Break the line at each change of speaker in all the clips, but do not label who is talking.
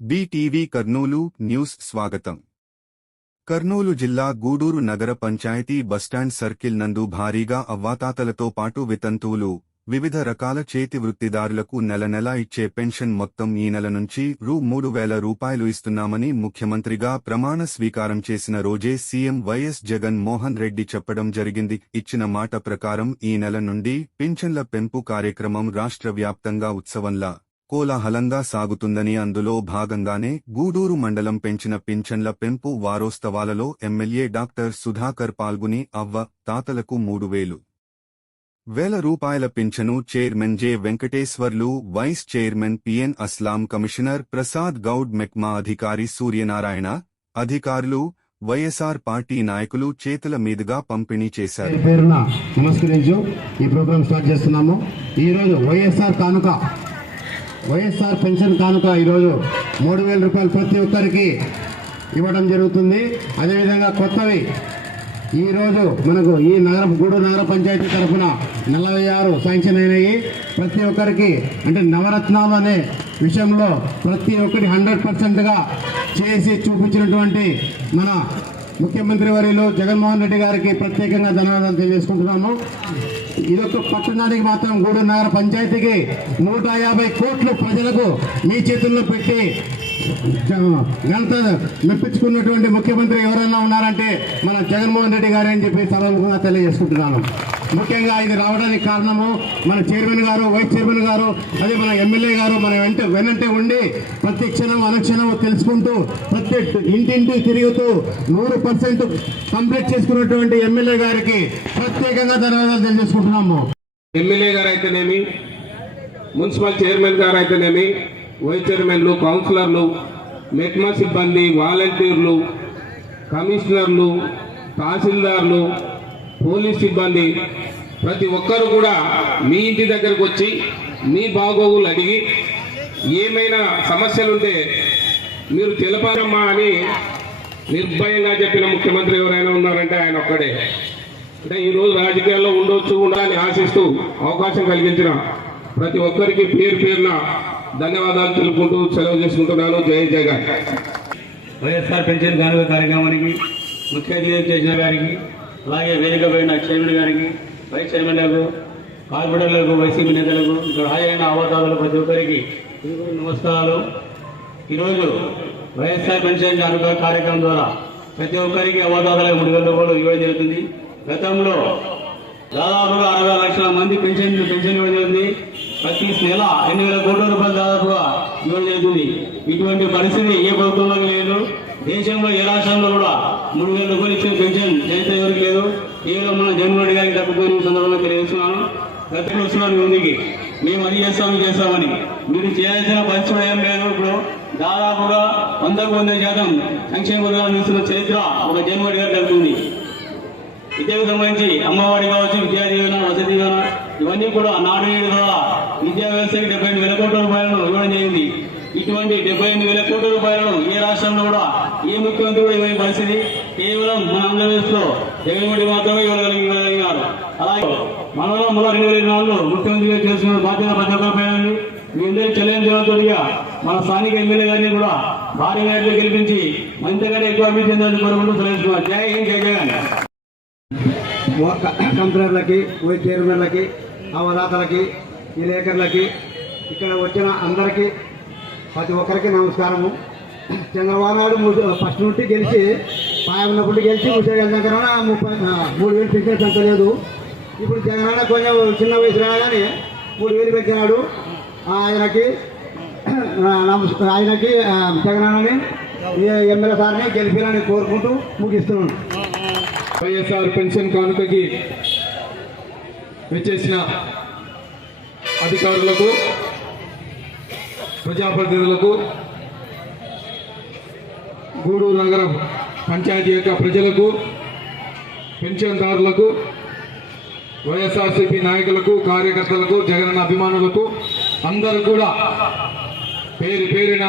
BTV Kurnool news స్వాగతం. కర్నూలు జిల్లా గూడూరు నగర పంచాయతీ బస్టాండ్ సర్కిల్ నందు భారీగా అవ్వాతాతలతో పాటు వితంతువులు వివిధ రకాల చేతి వృత్తిదారులకు నెల నెలా ఇచ్చే పెన్షన్ మొత్తం ఈ నెల నుంచి రూ మూడు వేల రూపాయలు ఇస్తున్నామని ముఖ్యమంత్రిగా ప్రమాణ స్వీకారం చేసిన రోజే సీఎం వైఎస్ జగన్ మోహన్ రెడ్డి చెప్పడం జరిగింది. ఇచ్చిన మాట ప్రకారం ఈ నెల నుండి పింఛన్ల పెంపు కార్యక్రమం రాష్ట్ర వ్యాప్తంగా ఉత్సవంలా కోలాహలంగా సాగుతుందని అందులో భాగంగానే గూడూరు మండలం పెంచిన పింఛన్ల పెంపు వారోత్సవాలలో ఎమ్మెల్యే డాక్టర్ సుధాకర్ పాల్గొని అవ్వ తాతలకు మూడు వేలు. వేల రూపాయల పింఛను chairman J. Venkateswarlu vice chairman PN Aslam commissioner Prasad Goud మెక్మా అధికారి సూర్యనారాయణ అధికారులు వైఎస్ఆర్ పార్టీ నాయకులు చేతుల మీదుగా పంపిణీ చేశారు.
పేరున నమస్కరించు ఈ ప్రోగ్రాం స్టార్ట్ చేస్తున్నాము. ఈరోజు వైఎస్ఆర్ కానుక వైఎస్ఆర్ పెన్షన్ కానుక ఈరోజు మూడు వేల రూపాయలు ప్రతి ఒక్కరికి ఇవ్వడం జరుగుతుంది. అదేవిధంగా కొత్తవి ఈరోజు మనకు ఈ నగర గూడూరు నగర పంచాయతీ తరఫున నలభై ఆరు శాంక్షన్ అయినాయి. ప్రతి ఒక్కరికి అంటే నవరత్నాలు అనే విషయంలో ప్రతి ఒక్కటి హండ్రెడ్ పర్సెంట్గా చేసి చూపించినటువంటి మన ముఖ్యమంత్రి వారిలో జగన్మోహన్ రెడ్డి గారికి ప్రత్యేకంగా ధన్యవాదాలు తెలియజేసుకుంటున్నాము. ఇదొక పట్టణానికి మాత్రం గూడూరు నగర పంచాయతీకి నూట యాభై కోట్లు ప్రజలకు మీ చేతుల్లో పెట్టి ఘనత మెప్పించుకున్నటువంటి ముఖ్యమంత్రి ఎవరైనా ఉన్నారంటే మన జగన్మోహన్ రెడ్డి గారే అని చెప్పి సభముఖంగా తెలియజేసుకుంటున్నాను. ముఖ్యంగా ఇది రావడానికి కారణము మన చైర్మన్ గారు వైస్ చైర్మన్ గారు అదే మన ఎమ్మెల్యే గారు మన వెంట వెనంటే ఉండి ప్రతి క్షణం అనుక్షణం తెలుసుకుంటూ ప్రతి ఇంటింటి తిరుగుతూ నూరు పర్సెంట్ కంప్లీట్ చేసుకున్నటువంటి ఎమ్మెల్యే గారికి ప్రత్యేకంగా ధన్యవాదాలు తెలియజేసుకుంటున్నాము.
ఎమ్మెల్యే గారు అయితేనేమి మున్సిపల్ చైర్మన్ గారు అయితేనేమి వైస్ చైర్మన్లు కౌన్సిలర్లు మెట్మా సిబ్బంది వాలంటీర్లు కమిషనర్లు తహసీల్దార్లు పోలీస్ సిబ్బంది ప్రతి ఒక్కరు కూడా మీ ఇంటి దగ్గరకు వచ్చి మీ బాగోగులు అడిగి ఏమైనా సమస్యలుంటే మీరు తెలపారమ్మా అని నిర్భయంగా చెప్పిన ముఖ్యమంత్రి ఎవరైనా ఉన్నారంటే ఆయన ఒక్కడే. అంటే ఈరోజు రాజకీయాల్లో ఉండొచ్చు ఉండాలని ఆశిస్తూ అవకాశం కలిగించిన ప్రతి ఒక్కరికి పేరు పేరున ధన్యవాదాలు తెలుపుకుంటూ సెలవు చేసుకుంటున్నాను. జై జగన్.
వైఎస్ఆర్ పెన్షన్ కానుక కార్యక్రమానికి ముఖ్య అతిథి చేసిన గారికి అలాగే వేదిక పైన చైర్మన్ గారికి వైస్ చైర్మన్లకు కార్పొరేటర్లకు వైసీపీ నేతలకు ఇక్కడ హాజరైన అవతారాలు ప్రతి ఒక్కరికి నమస్కారాలు. ఈరోజు వైఎస్ఆర్ పెన్షన్ కానుక కార్యక్రమం ద్వారా ప్రతి ఒక్కరికి అవతారాలకు మూడు వేల రూపాయలు ఇవ్వడం జరుగుతుంది. గతంలో దాదాపుగా అరవై లక్షల మంది పెన్షన్ పెన్షన్ ఇవ్వడం జరుగుతుంది ప్రతి నెల ఎన్ని వేల కోట్ల రూపాయలు దాదాపుగా ఇవ్వడం ఇటువంటి పరిస్థితి ఏ ప్రభుత్వంలో లేదు. దేశంలో ఏ రాష్ట్రంలో కూడా మూడు వేల రూపాయలు ఇచ్చిన పెన్షన్ చరిత్ర ఎవరికి లేదు. కేవలం మన జగన్మోహన్ గారికి తప్పిపోయిన సందర్భంగా తెలియజేస్తున్నాను. ప్రతి వస్తున్నాను ముందుకి మేము అది చేస్తాము చేస్తామని. మీరు చేయాల్సిన పరిశ్రమ ఏం లేదు. ఇప్పుడు దాదాపుగా వందకు వంద శాతం సంక్షేమ పథకాలు చూస్తున్న చరిత్ర ఒక జగన్మోహన్ గారు తగ్గుతుంది విద్యకు సంబంధించి అమ్మఒడి కావచ్చు విద్యా దీవెన వసతి దీవెన ఇవన్నీ కూడా నాడు ద్వారా విద్యా వ్యవస్థకి డెబ్బై ఎనిమిది వేల కోట్ల రూపాయలను ఇవ్వడం జరిగింది ఇటువంటి డెబ్బై ఎనిమిది వేల కోట్ల రూపాయలను ఏ రాష్ట్రంలో కూడా ఏ ముఖ్యమంత్రి కూడా ఇవ్వని పరిస్థితి కేవలం మన ఆంధ్రప్రదేశ్లో జగన్మోహన్ మాత్రమే ఇవ్వగలిగినారు. అలాగే మనలో మరో రెండు వేల నాలుగులో ముఖ్యమంత్రి గారు చేసిన బాధ్యత ప్రతి ఒక్కరిపై ఉంది మీ అందరి మన స్థానిక ఎమ్మెల్యే గారిని కూడా భారీ మేరకు గెలిపించి మంచిగానే ఎక్కువ అభివృద్ధి చెందాలని కోరుకుంటూ సెలవుస్తున్నాను జై హింద్ జై జగన్.
కంపెనర్లకి వైస్ చైర్మన్లకి అవదాతలకి విలేకరులకి ఇక్కడ వచ్చిన అందరికీ ప్రతి ఒక్కరికి నమస్కారము. చంద్రబాబు నాయుడు మూడు ఫస్ట్ నుండి గెలిచి పాయం ఉన్నప్పుడు గెలిచి ఉద్యోగాల దగ్గర ముప్పై మూడు వేలు పెంచిన పెంచలేదు ఇప్పుడు జగనన్న కొంచెం చిన్న వయసు రాగానే మూడు వేలు పెంచినాడు. ఆయనకి నమస్కారం ఆయనకి ఆ, జగనన్నని ఎమ్మెల్యే సార్ని గెలిపినని కోరుకుంటూ ముగిస్తున్నాను.
వైఎస్ఆర్ పెన్షన్ కానుకకి విచ్చేసిన అధికారులకు ప్రజాప్రతినిధులకు గూడూరు నగరం పంచాయతీ యొక్క ప్రజలకు పెన్షన్దారులకు వైఎస్ఆర్సీపీ నాయకులకు కార్యకర్తలకు జగనన్న అభిమానులకు అందరూ కూడా పేరు పేరిన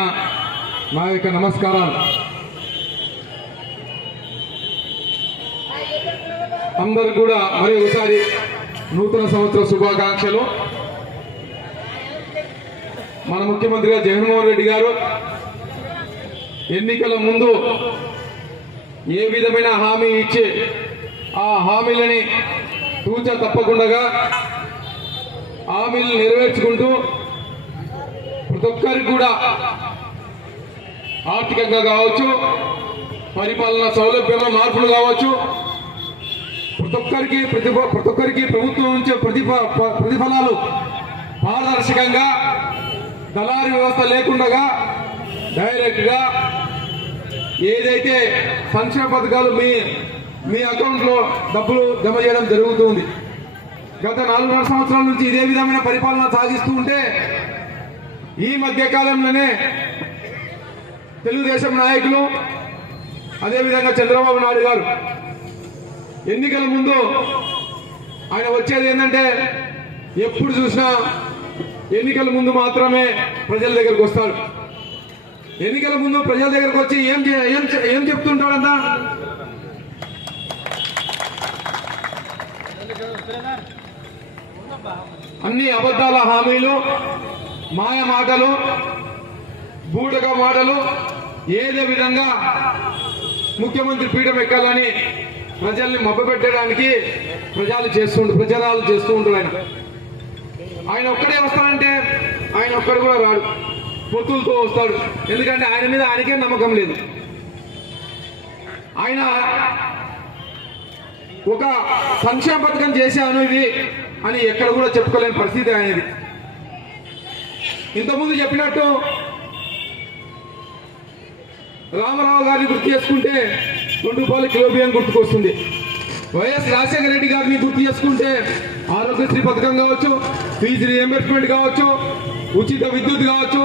నా యొక్క నమస్కారాలు. అందరు కూడా మరి ఒకసారి నూతన సంవత్సర శుభాకాంక్షలు. మన ముఖ్యమంత్రిగా జగన్మోహన్ రెడ్డి గారు
ఎన్నికల ముందు ఏ విధమైన హామీ ఇచ్చి ఆ హామీలని తూచ తప్పకుండా హామీలు నెరవేర్చుకుంటూ ప్రతి ఒక్కరికి కూడా ఆర్థికంగా కావచ్చు పరిపాలన సౌలభ్యంలో మార్పులు కావచ్చు ప్రతి ఒక్కరికి ప్రతి ప్రతి ఒక్కరికి ప్రభుత్వం నుంచి ప్రతిఫ ప- ప్రతిఫలాలు పారదర్శకంగా దళారి వ్యవస్థ లేకుండా డైరెక్ట్గా ఏదైతే సంక్షేమ పథకాలు మీ మీ అకౌంట్లో డబ్బులు జమ చేయడం జరుగుతుంది. గత నాలుగున్నర సంవత్సరాల నుంచి ఇదే విధమైన పరిపాలన సాగిస్తూ ఉంటే ఈ మధ్య కాలంలోనే తెలుగుదేశం నాయకులు అదేవిధంగా చంద్రబాబు నాయుడు గారు ఎన్నికల ముందు ఆయన వచ్చేది ఏంటంటే ఎప్పుడు చూసినా ఎన్నికల ముందు మాత్రమే ప్రజల దగ్గరకు వస్తాడు ఎన్నికల ముందు ప్రజల దగ్గరకు వచ్చి ఏం చే- ఏం చె- ఏం చెప్తుంటాడంత అన్ని అబద్ధాల హామీలు మాయ మాటలు బూటక మాటలు ఏదే విధంగా ముఖ్యమంత్రి పీఠం ఎక్కాలని ప్రజల్ని మభ్యపెట్టడానికి ప్రజలు చేస్తుంటారు ప్రచారాలు చేస్తూ ఉంటారు ఆయన. ఆయన ఒక్కడే వస్తాడంటే ఆయన ఒక్కడు కూడా రాడు. పొత్తులతో వస్తాడు. ఎందుకంటే ఆయన మీద ఆయనకే నమ్మకం లేదు. ఆయన ఒక సంక్షేమ పథకం చేశాను ఇది అని ఎక్కడ కూడా చెప్పుకోలేని పరిస్థితి ఆయనది. ఇంతకుముందు చెప్పినట్టు రామారావు గారిని గుర్తు చేసుకుంటే రెండు రూపాయల గుర్తుకొస్తుంది. వైఎస్ రాజశేఖర రెడ్డి గారిని గుర్తు చేసుకుంటే ఆరోగ్యశ్రీ పథకం కావచ్చు ఫీజు రియంబర్స్మెంట్ కావచ్చు ఉచిత విద్యుత్ కావచ్చు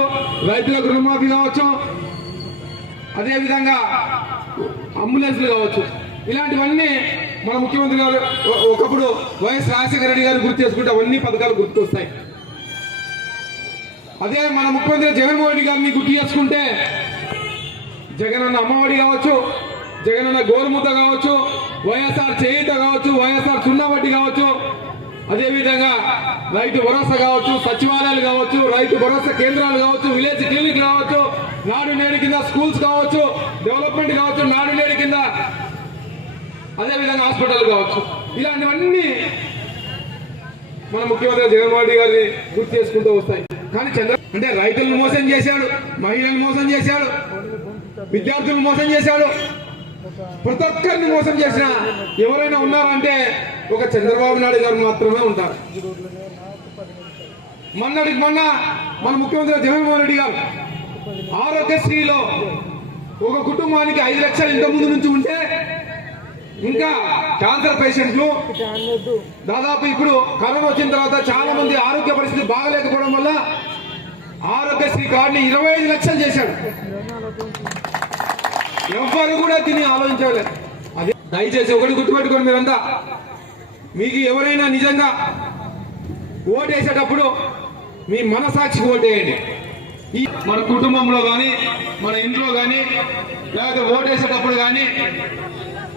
రైతులకు రుణమాఫీ కావచ్చు అదేవిధంగా అంబులెన్స్లు కావచ్చు. ఇలాంటివన్నీ మన ముఖ్యమంత్రి గారు ఒకప్పుడు వైఎస్ రాజశేఖర రెడ్డి గారు గుర్తు చేసుకుంటే అవన్నీ పథకాలు గుర్తుకొస్తాయి అదే మన ముఖ్యమంత్రి జగన్మోహన్ రెడ్డి గారిని గుర్తు చేసుకుంటే జగనన్న అమ్మఒడి కావచ్చు జగనన్న గోరుముద్ద కావచ్చు వైఎస్ఆర్ చేయుత కావచ్చు వైఎస్ఆర్ సున్నా వడ్డీ కావచ్చు అదేవిధంగా రైతు భరోసా కావచ్చు సచివాలయాలు కావచ్చు రైతు భరోసా కేంద్రాలు కావచ్చు విలేజ్ క్లినిక్ కావచ్చు నాడు నేడు కింద స్కూల్స్ కావచ్చు డెవలప్మెంట్ కావచ్చు నాడు నేడు కింద అదేవిధంగా హాస్పిటల్ కావచ్చు. ఇలాంటివన్నీ మన ముఖ్యమంత్రి జగన్మోహన్ రెడ్డి గారిని గుర్తు చేసుకుంటూ వస్తాయి. కానీ చంద్ర అంటే రైతులను మోసం చేశాడు మహిళలను మోసం చేశాడు విద్యార్థులను మోసం చేశాడు ప్రతి ఒక్కరిని మోసం చేసిన ఎవరైనా ఉన్నారంటే ఒక చంద్రబాబు నాయుడు గారు మాత్రమే ఉంటారు. మొన్నటికి మొన్న మన ముఖ్యమంత్రి జగన్మోహన్ రెడ్డి గారు ఆరోగ్యశ్రీలో ఒక కుటుంబానికి ఐదు లక్షలు ఇంత ముందు నుంచి ఉంటే ఇంకా క్యాన్సర్ పేషెంట్లు దాదాపు ఇప్పుడు కరోనా వచ్చిన తర్వాత చాలా మంది ఆరోగ్య పరిస్థితి బాగలేకపోవడం వల్ల ఆరోగ్యశ్రీ కార్డుని ఇరవై ఐదు లక్షలు చేశాడు. ఎవ్వరు కూడా తిని ఆలోచించలేదు. అదే దయచేసి ఒకటి గుర్తుపెట్టుకోండి మీరంతా. మీకు ఎవరైనా నిజంగా ఓటేసేటప్పుడు మీ మనసాక్షికి ఓటేయండి. ఈ మన కుటుంబంలో కానీ మన ఇంట్లో కానీ లేకపోతే ఓటేసేటప్పుడు కానీ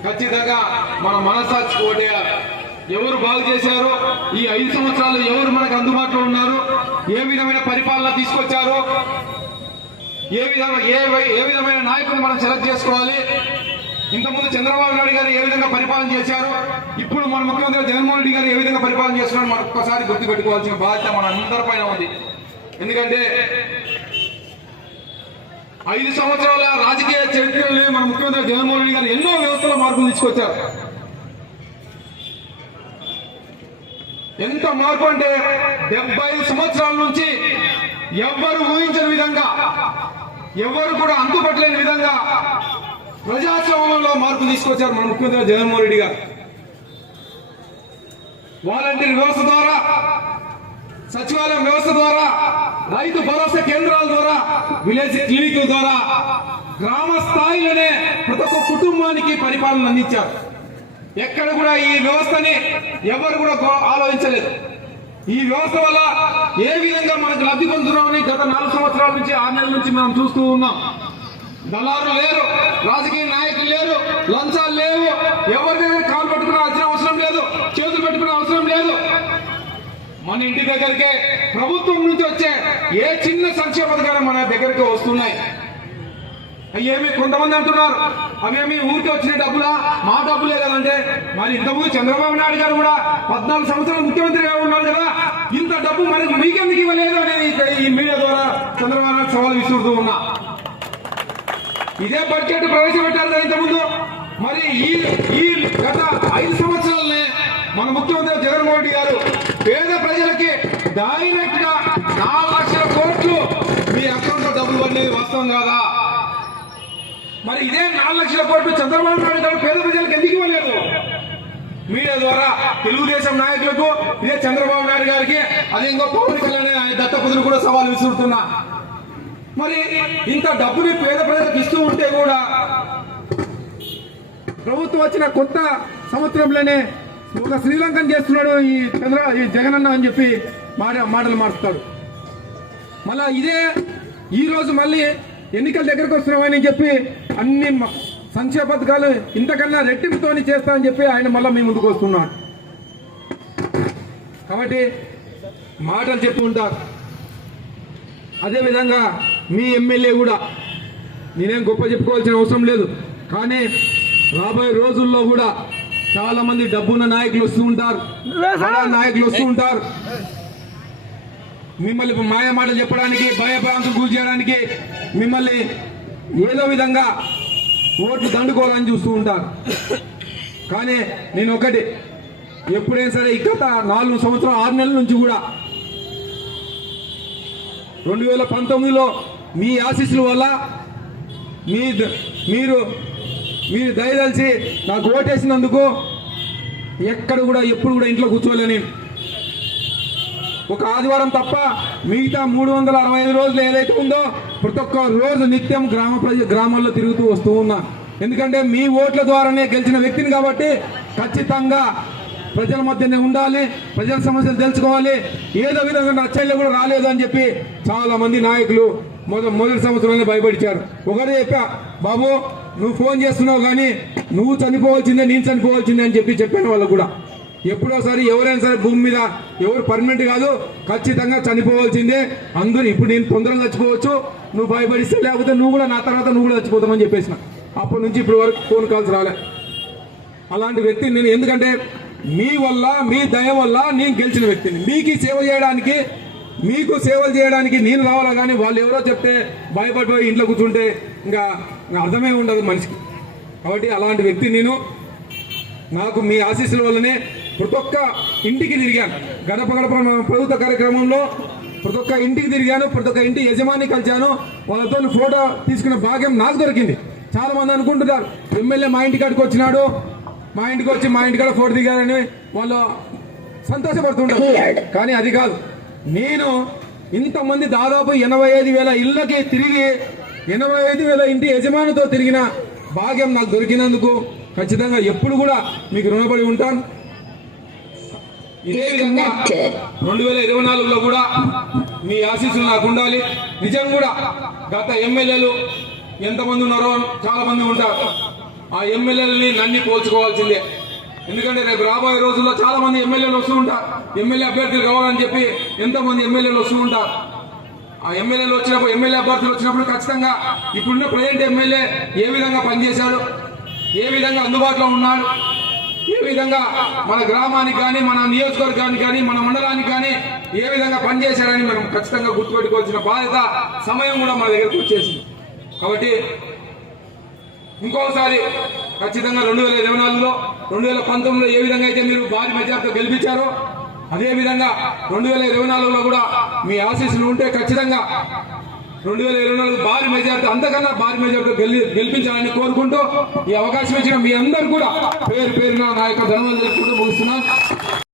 ఖచ్చితంగా మన మనసాక్షికి ఓటేయాలి. ఎవరు బాగు చేశారు ఈ ఐదు సంవత్సరాలు ఎవరు మనకు అందుబాటులో ఉన్నారు ఏ విధమైన పరిపాలన తీసుకొచ్చారు ఏ విధంగా ఏ ఏ విధమైన నాయకులను మనం సెలెక్ట్ చేసుకోవాలి? ఇంతకుముందు చంద్రబాబు నాయుడు గారు ఏ విధంగా పరిపాలన చేశారు ఇప్పుడు మన ముఖ్యమంత్రి జగన్మోహన్ రెడ్డి గారు ఏ విధంగా పరిపాలన చేస్తున్నారు మనం ఒక్కసారి గుర్తు పెట్టుకోవాల్సిన బాధ్యత మన అందరిపైన ఉంది. ఎందుకంటే ఐదు సంవత్సరాల రాజకీయ చరిత్రలో మన ముఖ్యమంత్రి జగన్మోహన్ రెడ్డి గారు ఎన్నో వ్యవస్థల మార్పులు తీసుకొచ్చారు. ఎంత మార్పు అంటే డెబ్బై ఐదు సంవత్సరాల నుంచి ఎవ్వరు ఊహించని విధంగా ఎవరు కూడా అంతుపట్టలేని విధంగా ప్రజాస్వామ్యంలో మార్పు తీసుకొచ్చారు మన ముఖ్యమంత్రి జగన్మోహన్ రెడ్డి గారు. వాలంటీర్ వ్యవస్థ ద్వారా సచివాలయం వ్యవస్థ ద్వారా రైతు భరోసా కేంద్రాల ద్వారా విలేజ్ క్లినిక్ల ద్వారా గ్రామ స్థాయిలోనే ప్రతి ఒక్క కుటుంబానికి పరిపాలన అందించారు. ఎక్కడ కూడా ఈ వ్యవస్థని ఎవరు కూడా ఆలోచించలేదు. ఈ వ్యవస్థ వల్ల ఏ విధంగా మనకు లబ్ధి పొందుతున్నామని గత నాలుగు సంవత్సరాల నుంచి ఆరు నెలల నుంచి మనం చూస్తూ ఉన్నాం. దళారులు లేరు రాజకీయ నాయకులు లేరు లంచాలు లేవు. ఎవరి దగ్గర కాలు పట్టుకునే అవసరం లేదు చేతులు పెట్టుకునే అవసరం లేదు. మన ఇంటి దగ్గరికే ప్రభుత్వం నుంచి వచ్చే ఏ చిన్న సంక్షేమ పథకాలు మన దగ్గరికి వస్తున్నాయి. అయ్యేమి కొంతమంది అంటున్నారు అవేమి ఊరికి వచ్చిన డబ్బులా? మా డబ్బులే కదంటే. మరి ఇంతకుముందు చంద్రబాబు నాయుడు గారు కూడా పద్నాలుగు సంవత్సరాలు ముఖ్యమంత్రిగా ఉన్నారు కదా డబ్బు మరి మీకెందుకు ఇవ్వలేదు అనేది ఇక్కడ ఈ మీడియా ద్వారా చంద్రబాబు నాయుడు సవాల్ విసురుతూ ఉన్నా. ఇదే బడ్జెట్ ప్రవేశపెట్టారు ఇంతకుముందు. మరి ఈ ఈ గత ఐదు సంవత్సరాలనే మన ముఖ్యమంత్రి జగన్మోహన్ రెడ్డి గారు పేద ప్రజలకి డైరెక్ట్గా నాలుగు లక్షల కోట్లు మీ అకౌంట్లో డబ్బులు పడినది వాస్తవం కాదా? మరి ఇదే నాలుగు లక్షల కోట్లు చంద్రబాబు నాయుడు గారు పేద ప్రజలకు ఎందుకు ఇవ్వలేదు? మీడియా ద్వారా తెలుగుదేశం నాయకులకు ఇదే చంద్రబాబు నాయుడు గారికి అదే ఇంకో పవన్ కళ్యాణ్ ఆయన దత్తపుత్రులు కూడా సవాల్ విసురుతున్నా. మరి ఇంత డబ్బుని పేద ప్రజలకు ఇస్తూ ఉంటే కూడా ప్రభుత్వం వచ్చిన కొత్త సంవత్సరంలోనే ఒక శ్రీలంకన్ చేస్తున్నాడు ఈ చంద్ర ఈ జగనన్న అని చెప్పి మాట మాటలు మారుస్తాడు. మళ్ళా ఇదే ఈరోజు మళ్ళీ ఎన్నికల దగ్గరకు వస్తున్నామని చెప్పి అన్ని సంక్షేమ పథకాలు ఇంతకన్నా రెట్టింపుతోని చేస్తానని చెప్పి ఆయన మళ్ళీ మీ ముందుకు వస్తున్నాడు. కాబట్టి మాటలు చెప్తూ ఉంటారు అదేవిధంగా మీ ఎమ్మెల్యే కూడా నేనేం గొప్ప చెప్పుకోవాల్సిన అవసరం లేదు. కానీ రాబోయే రోజుల్లో కూడా చాలా మంది డబ్బున్న నాయకులు వస్తూ ఉంటారు. నాయకులు వస్తూ ఉంటారు. మిమ్మల్ని మాయ మాటలు చెప్పడానికి భయభ్రాంతులు గురి చేయడానికి మిమ్మల్ని ఏదో విధంగా ఓట్లు దండుకోవాలని చూస్తూ ఉంటారు. కానీ నేను ఒకటి ఎప్పుడైనా సరే గత నాలుగు సంవత్సరం ఆరు నెలల నుంచి కూడా రెండు వేల పంతొమ్మిదిలో మీ ఆశీస్సుల వల్ల మీ ద- మీరు మీరు దయదలిచి నాకు ఓటేసినందుకు ఎక్కడ కూడా ఎప్పుడు కూడా ఇంట్లో కూర్చోలేని ఒక ఆదివారం తప్ప మిగతా మూడు వందల అరవై ఐదు రోజులు ఏదైతే ఉందో ప్రతి ఒక్క రోజు నిత్యం గ్రామ ప్రజ గ్రామాల్లో తిరుగుతూ వస్తూ ఉన్నా. ఎందుకంటే మీ ఓట్ల ద్వారానే గెలిచిన వ్యక్తిని కాబట్టి ఖచ్చితంగా ప్రజల మధ్యనే ఉండాలి ప్రజల సమస్యలు తెలుసుకోవాలి. ఏదో విధంగా నా చెల్లె కూడా రాలేదు అని చెప్పి చాలా మంది నాయకులు మొదటి మొదటి సంవత్సరంలో భయపడిచారు. ఒకరు చెప్పా బాబు నువ్వు ఫోన్ చేస్తున్నావు కానీ నువ్వు చనిపోవాల్సిందే నేను చనిపోవాల్సిందే అని చెప్పి చెప్పాను వాళ్ళకు కూడా. ఎప్పుడోసారి ఎవరైనా సరే భూమి మీద ఎవరు పర్మనెంట్ కాదు ఖచ్చితంగా చనిపోవాల్సిందే. అందరూ ఇప్పుడు నేను తొందరగా చచ్చిపోవచ్చు. నువ్వు భయపడిస్తే లేకపోతే నువ్వు కూడా నా తర్వాత నువ్వు కూడా చచ్చిపోతామని చెప్పేసిన. అప్పటి నుంచి ఇప్పటి వరకు ఫోన్ కాల్స్ రాలే. అలాంటి వ్యక్తిని నేను ఎందుకంటే మీ వల్ల మీ దయ వల్ల నేను గెలిచిన వ్యక్తిని. మీకు సేవ చేయడానికి మీకు సేవలు చేయడానికి నేను రావాలా కానీ వాళ్ళు ఎవరో చెప్తే భయపడిపోయి ఇంట్లో కూర్చుంటే ఇంకా ఇంకా అర్థమే ఉండదు మనిషికి. కాబట్టి అలాంటి వ్యక్తి నేను నాకు మీ ఆశీస్సుల వల్లనే ప్రతి ఒక్క ఇంటికి తిరిగాను. గడప గడప ప్రభుత్వ కార్యక్రమంలో ప్రతి ఒక్క ఇంటికి తిరిగాను ప్రతి ఒక్క ఇంటి యజమాని కలిశాను. వాళ్ళతో ఫోటో తీసుకున్న భాగ్యం నాకు దొరికింది. చాలా మంది అనుకుంటున్నారు ఎమ్మెల్యే మా ఇంటి కాడికి వచ్చినాడు మా ఇంటికి వచ్చి మా ఇంటికాడ ఫోటో దిగారని వాళ్ళు సంతోషపడుతుంటారు. కానీ అది కాదు. నేను ఇంతమంది దాదాపు ఎనభై ఐదు వేల ఇళ్ళకి తిరిగి ఎనభై ఐదు వేల ఇంటి యజమానితో తిరిగిన భాగ్యం నాకు దొరికినందుకు ఖచ్చితంగా ఎప్పుడు కూడా మీకు రుణపడి ఉంటాను. ఇదే విధంగా రెండు వేల ఇరవై నాలుగులో కూడా మీ ఆశీస్సులు నాకు ఉండాలి. నిజం కూడా గత ఎమ్మెల్యేలు ఎంతమంది ఉన్నారో చాలా మంది ఉంటారు. ఆ ఎమ్మెల్యేలని నన్ని పోల్చుకోవాల్సిందే. ఎందుకంటే రేపు రాబోయే రోజుల్లో చాలా మంది ఎమ్మెల్యేలు వస్తూ ఉంటారు. ఎమ్మెల్యే అభ్యర్థులు కావాలని చెప్పి ఎంతమంది ఎమ్మెల్యేలు వస్తూ ఉంటారు. ఆ ఎమ్మెల్యేలు వచ్చినప్పుడు ఎమ్మెల్యే అభ్యర్థులు వచ్చినప్పుడు ఖచ్చితంగా ఇప్పుడున్న ప్రజెంట్ ఎమ్మెల్యే ఏ విధంగా పనిచేశాడు ఏ విధంగా అందుబాటులో ఉన్నాడు ఏ విధంగా మన గ్రామానికి కానీ మన నియోజకవర్గానికి కానీ మన మండలానికి కానీ ఏ విధంగా పనిచేశారని మనం ఖచ్చితంగా గుర్తుపెట్టుకోవాల్సిన బాధ్యత సమయం కూడా మన దగ్గరకు వచ్చేసింది. కాబట్టి ఇంకోసారి ఖచ్చితంగా రెండు వేల ఇరవై నాలుగులో రెండు వేల పంతొమ్మిదిలో ఏ విధంగా అయితే మీరు భారీ మెజార్టీతో గెలిపించారో అదేవిధంగా రెండు వేల ఇరవై నాలుగులో కూడా మీ ఆశీస్సులు ఉంటే ఖచ్చితంగా రెండు వేల ఇరవై నాలుగు భారీ మెజార్టీ అంతకన్నా భారీ మెజార్టీ గెలి గెలిపించాలని కోరుకుంటూ ఈ అవకాశం ఇచ్చిన మీ అందరు కూడా పేరు పేరున నా యొక్క ధన్యవాదాలు తెలుపుకుంటూ ముగిస్తున్నాను